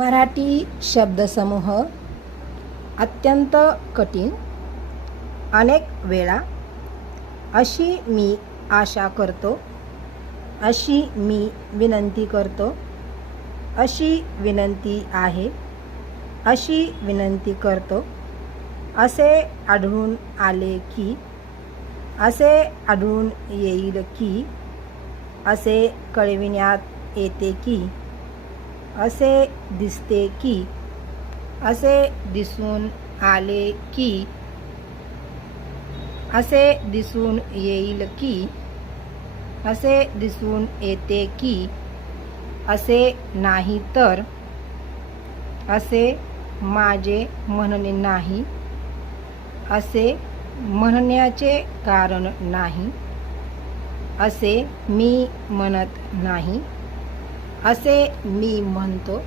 मराठी शब्दसमूह अत्यंत कठीण. अनेक वेळा अशी मी आशा करतो, अशी मी विनंती करतो, अशी विनंती आहे, अशी विनंती करतो, असे आढळून आले की, असे आढळून येईल की, असे कळविण्यात येते की, असे दिसते की, असे दिसून आले की, असे दिसून येईल की, असे दिसून येते की, असे नाही तर, असे माझे म्हणणे नाही, असे म्हणण्याचे कारण नाही, असे मी म्हणत नाही, असे मी म्हणतो.